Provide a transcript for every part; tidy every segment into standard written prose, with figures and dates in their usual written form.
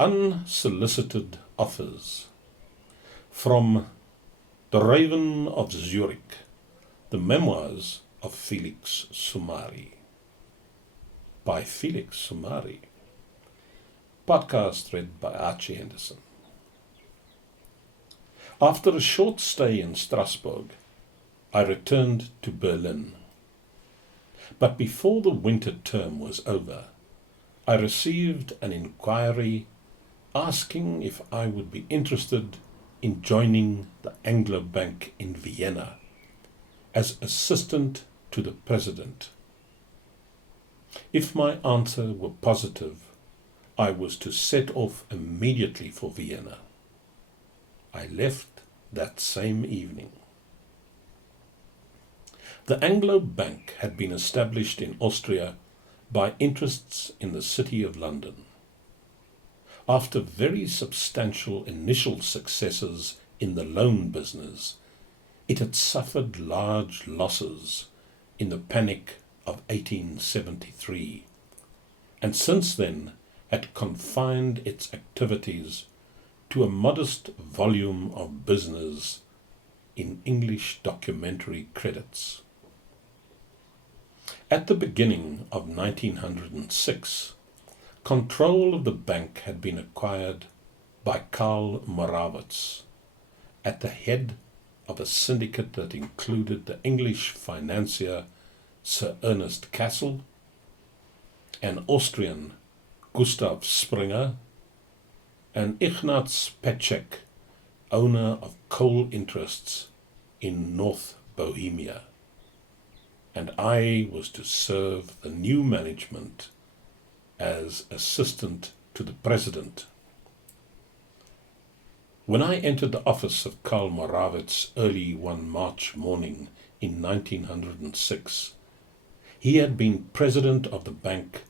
Unsolicited Offers from The Raven of Zürich, the Memoirs of Felix Somary, by Felix Somary. Podcast read by Archie Henderson. After a short stay in Strasbourg, I returned to Berlin. But before the winter term was over, I received an inquiry asking if I would be interested in joining the Anglo Bank in Vienna as assistant to the president. If my answer were positive, I was to set off immediately for Vienna. I left that same evening. The Anglo Bank had been established in Austria by interests in the City of London. After very substantial initial successes in the loan business, it had suffered large losses in the panic of 1873, and since then had confined its activities to a modest volume of business in English documentary credits. At the beginning of 1906, control of the bank had been acquired by Karl Morawitz, at the head of a syndicate that included the English financier Sir Ernest Cassel, an Austrian Gustav Springer, and Ignaz Petschek, owner of coal interests in North Bohemia. And I was to serve the new management as assistant to the president. When I entered the office of Karl Morawitz early one March morning in 1906, he had been president of the bank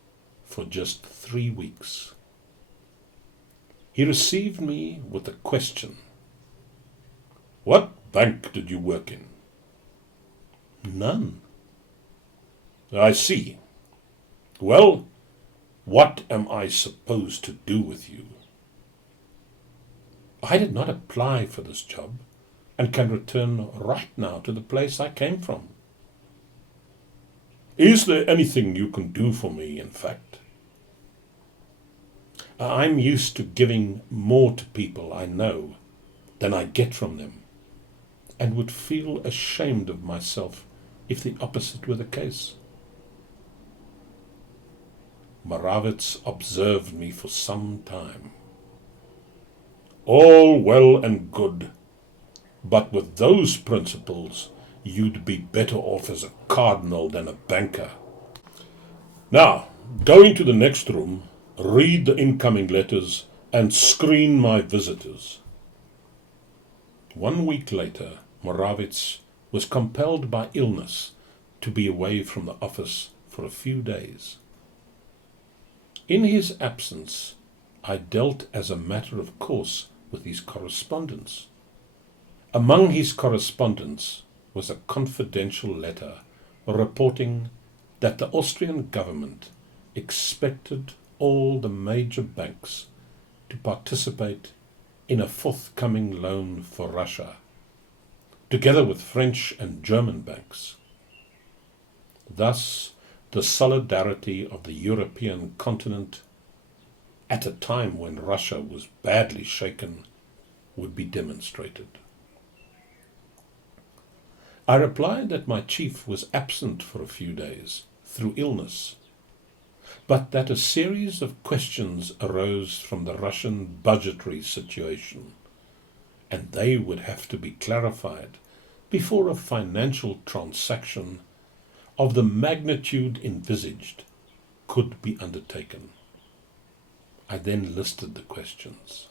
for just 3 weeks. He received me with a question. "What bank did you work in?" "None." "I see. Well, what am I supposed to do with you?" "I did not apply for this job, and can return right now to the place I came from." "Is there anything you can do for me, in fact?" "I'm used to giving more to people I know than I get from them, and would feel ashamed of myself if the opposite were the case." Morawitz observed me for some time. "All well and good, but with those principles you'd be better off as a cardinal than a banker. Now, go into the next room, read the incoming letters, and screen my visitors." 1 week later, Morawitz was compelled by illness to be away from the office for a few days. In his absence, I dealt as a matter of course with his correspondence. Among his correspondence was a confidential letter reporting that the Austrian government expected all the major banks to participate in a forthcoming loan for Russia, together with French and German banks. Thus, the solidarity of the European continent, at a time when Russia was badly shaken, would be demonstrated. I replied that my chief was absent for a few days through illness, but that a series of questions arose from the Russian budgetary situation, and they would have to be clarified before a financial transaction of the magnitude envisaged could be undertaken. I then listed the questions.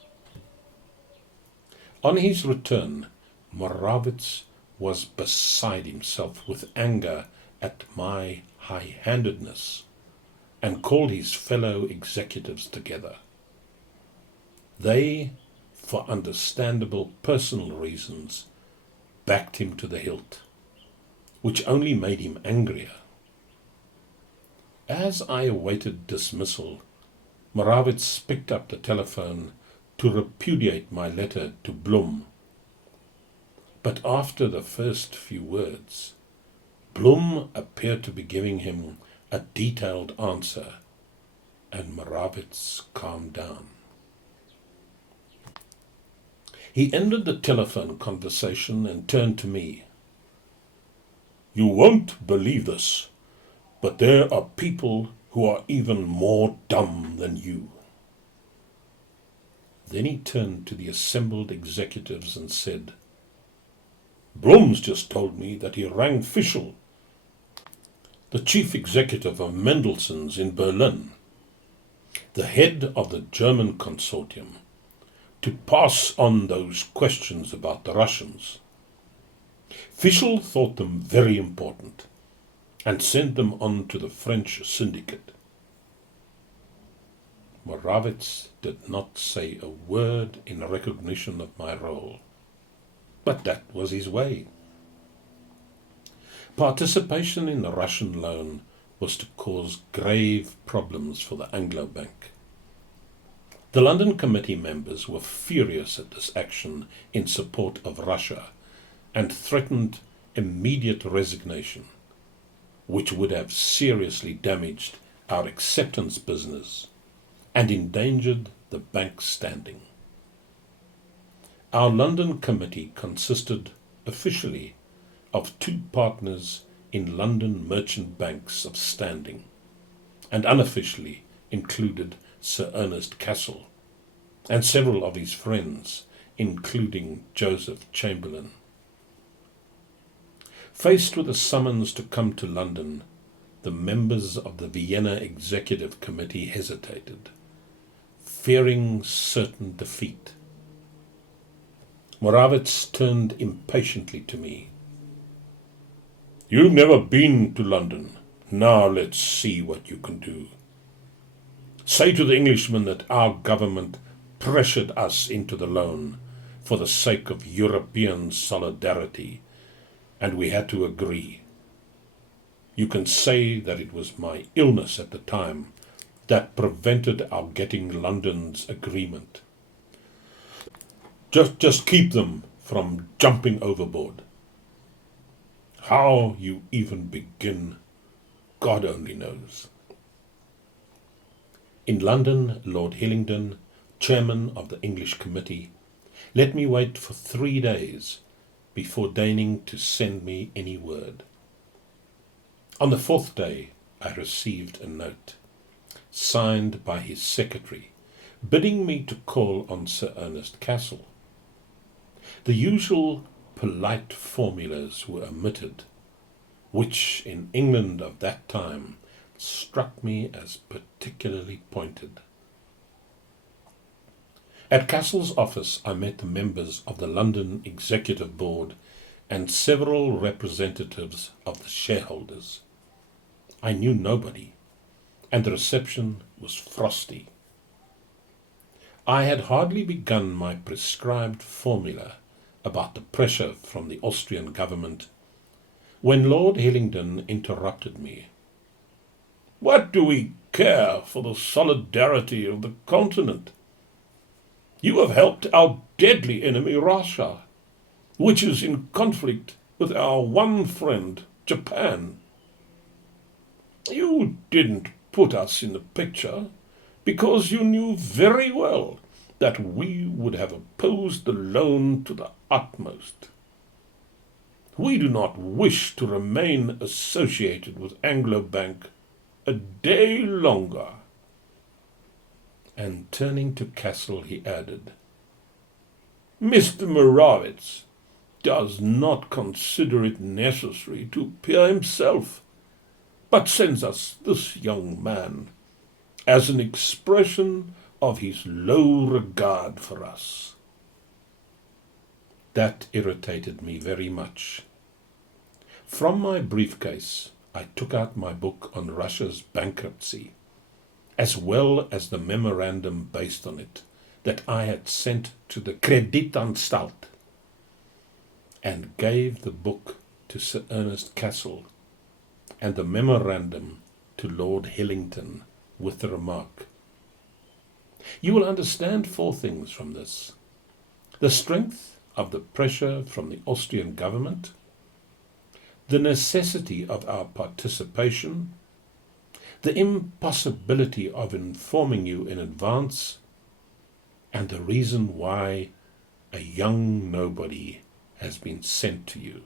On his return, Morawitz was beside himself with anger at my high-handedness, and called his fellow executives together. They, for understandable personal reasons, backed him to the hilt, which only made him angrier. As I awaited dismissal, Morawitz picked up the telephone to repudiate my letter to Blum. But after the first few words, Blum appeared to be giving him a detailed answer, and Morawitz calmed down. He ended the telephone conversation and turned to me. "You won't believe this, but there are people who are even more dumb than you." Then he turned to the assembled executives and said, "Blum's just told me that he rang Fischl, the chief executive of Mendelssohn's in Berlin, the head of the German consortium, to pass on those questions about the Russians. Fischl thought them very important and sent them on to the French syndicate." Morawitz did not say a word in recognition of my role, but that was his way. Participation in the Russian loan was to cause grave problems for the Anglo-Bank. The London Committee members were furious at this action in support of Russia and threatened immediate resignation, which would have seriously damaged our acceptance business and endangered the bank's standing. Our London Committee consisted officially of 2 partners in London merchant banks of standing, and unofficially included Sir Ernest Cassell and several of his friends, including Joseph Chamberlain. Faced with a summons to come to London, the members of the Vienna Executive Committee hesitated, fearing certain defeat. Morawitz turned impatiently to me. "You've never been to London. Now let's see what you can do. Say to the Englishmen that our government pressured us into the loan for the sake of European solidarity, and we had to agree. You can say that it was my illness at the time that prevented our getting London's agreement. Just keep them from jumping overboard. How you even begin, God only knows." In London, Lord Hillingdon, chairman of the English Committee, let me wait for 3 days before deigning to send me any word. On the 4th day, I received a note, signed by his secretary, bidding me to call on Sir Ernest Cassell. The usual polite formulas were omitted, which in England of that time struck me as particularly pointed. At Cassell's office I met the members of the London Executive Board and several representatives of the shareholders. I knew nobody, and the reception was frosty. I had hardly begun my prescribed formula about the pressure from the Austrian government when Lord Hillingdon interrupted me. "What do we care for the solidarity of the continent? You have helped our deadly enemy Russia, which is in conflict with our one friend, Japan. You didn't put us in the picture because you knew very well that we would have opposed the loan to the utmost. We do not wish to remain associated with Anglo-Bank a day longer." And turning to Cassell, he added, "Mr. Morawitz does not consider it necessary to appear himself, but sends us this young man as an expression of his low regard for us." That irritated me very much. From my briefcase, I took out my book on Russia's bankruptcy, as well as the memorandum based on it that I had sent to the Kreditanstalt, and gave the book to Sir Ernest Cassell and the memorandum to Lord Hillingdon with the remark, You will understand 4 things from this: the strength of the pressure from the Austrian government, the necessity of our participation, the impossibility of informing you in advance, and the reason why a young nobody has been sent to you.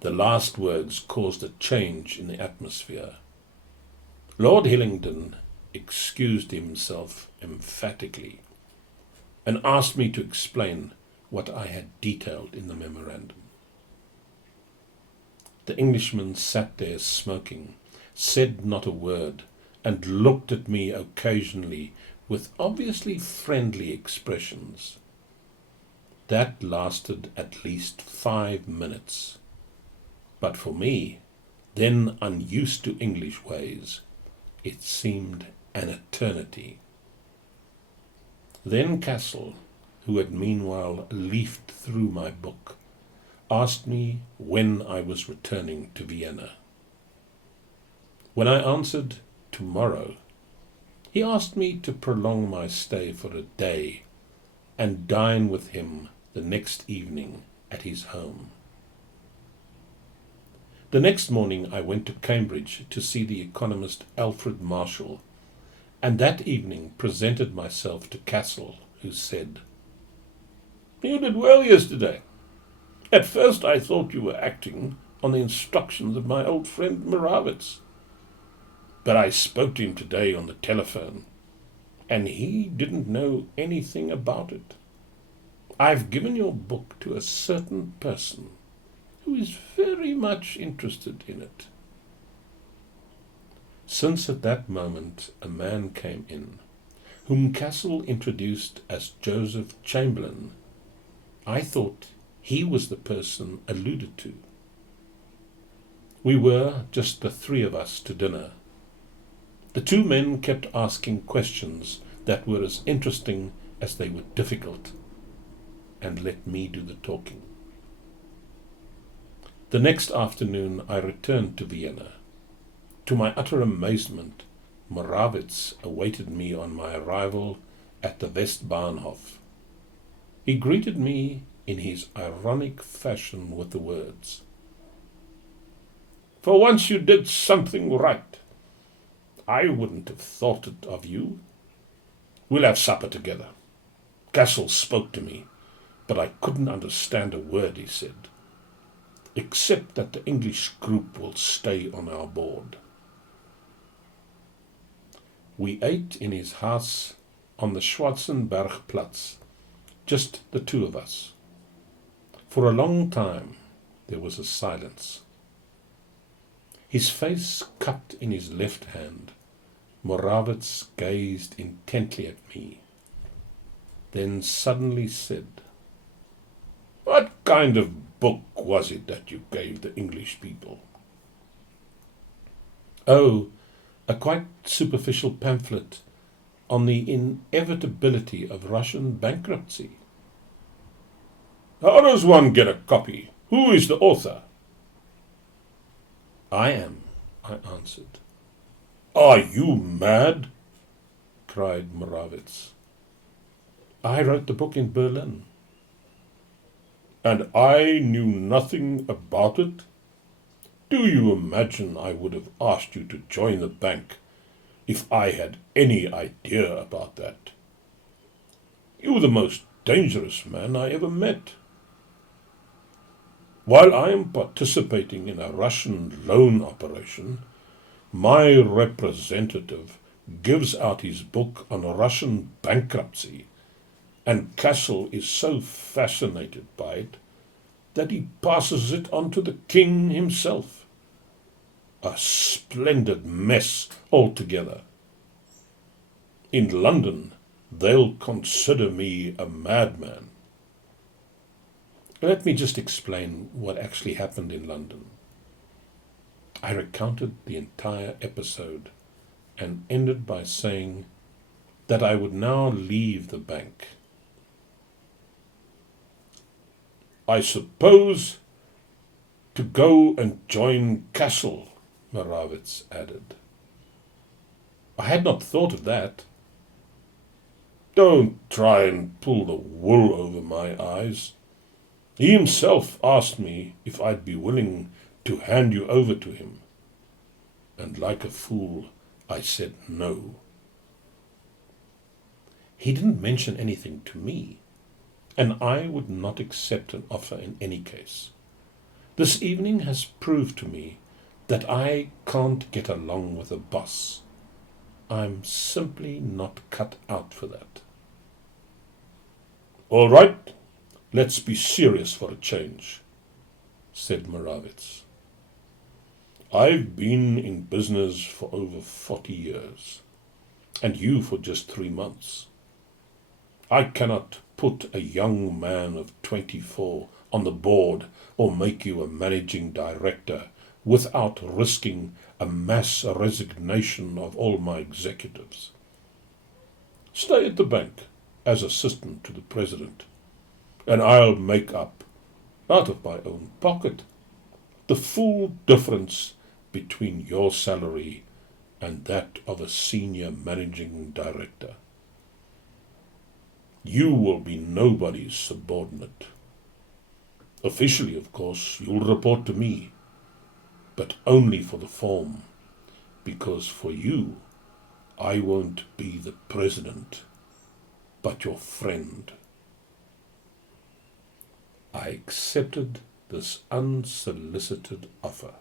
The last words caused a change in the atmosphere. Lord Hillingdon excused himself emphatically and asked me to explain what I had detailed in the memorandum. The Englishman sat there smoking, said not a word, and looked at me occasionally with obviously friendly expressions. That lasted at least 5 minutes. But for me, then unused to English ways, it seemed an eternity. Then Castle, who had meanwhile leafed through my book, asked me when I was returning to Vienna. When I answered tomorrow, he asked me to prolong my stay for a day and dine with him the next evening at his home. The next morning I went to Cambridge to see the economist Alfred Marshall, and that evening presented myself to Castle, who said, "You did well yesterday. At first I thought you were acting on the instructions of my old friend Moravitz. But I spoke to him today on the telephone, and he didn't know anything about it. I've given your book to a certain person who is very much interested in it." Since at that moment a man came in, whom Castle introduced as Joseph Chamberlain, I thought he was the person alluded to. We were just the 3 of us to dinner. The 2 men kept asking questions that were as interesting as they were difficult, and let me do the talking. The next afternoon I returned to Vienna. To my utter amazement, Moravitz awaited me on my arrival at the Westbahnhof. He greeted me in his ironic fashion with the words, "For once you did something right. I wouldn't have thought it of you. We'll have supper together." Castle spoke to me, but I couldn't understand a word he said, except that the English group will stay on our board. We ate in his house on the Schwarzenbergplatz, just the 2 of us. For a long time there was a silence. His face cupped in his left hand, Moravitz gazed intently at me, then suddenly said, "What kind of book was it that you gave the English people?" "Oh, a quite superficial pamphlet on the inevitability of Russian bankruptcy." "How does one get a copy? Who is the author?" "I am," I answered. "Are you mad?" cried Moravitz. "I wrote the book in Berlin." "And I knew nothing about it? Do you imagine I would have asked you to join the bank if I had any idea about that? You're the most dangerous man I ever met. While I am participating in a Russian loan operation, my representative gives out his book on Russian bankruptcy, and Castle is so fascinated by it that he passes it on to the king himself. A splendid mess altogether. In London, they'll consider me a madman." Let me just explain what actually happened in London. I recounted the entire episode and ended by saying that I would now leave the bank. "I suppose to go and join Castle," Moravitz added. I had not thought of that. Don't try and pull the wool over my eyes. He himself asked me if I'd be willing to hand you over to him. And like a fool, I said no. He didn't mention anything to me, and I would not accept an offer in any case. This evening has proved to me that I can't get along with a boss. I'm simply not cut out for that. All right, let's be serious for a change, said Moravitz. I've been in business for over 40 years, and you for just 3 months. I cannot put a young man of 24 on the board or make you a managing director without risking a mass resignation of all my executives. Stay at the bank as assistant to the president, and I'll make up, out of my own pocket, the full difference between your salary and that of a senior managing director. You will be nobody's subordinate. Officially, of course, you'll report to me, but only for the form, because for you, I won't be the president, but your friend. I accepted this unsolicited offer.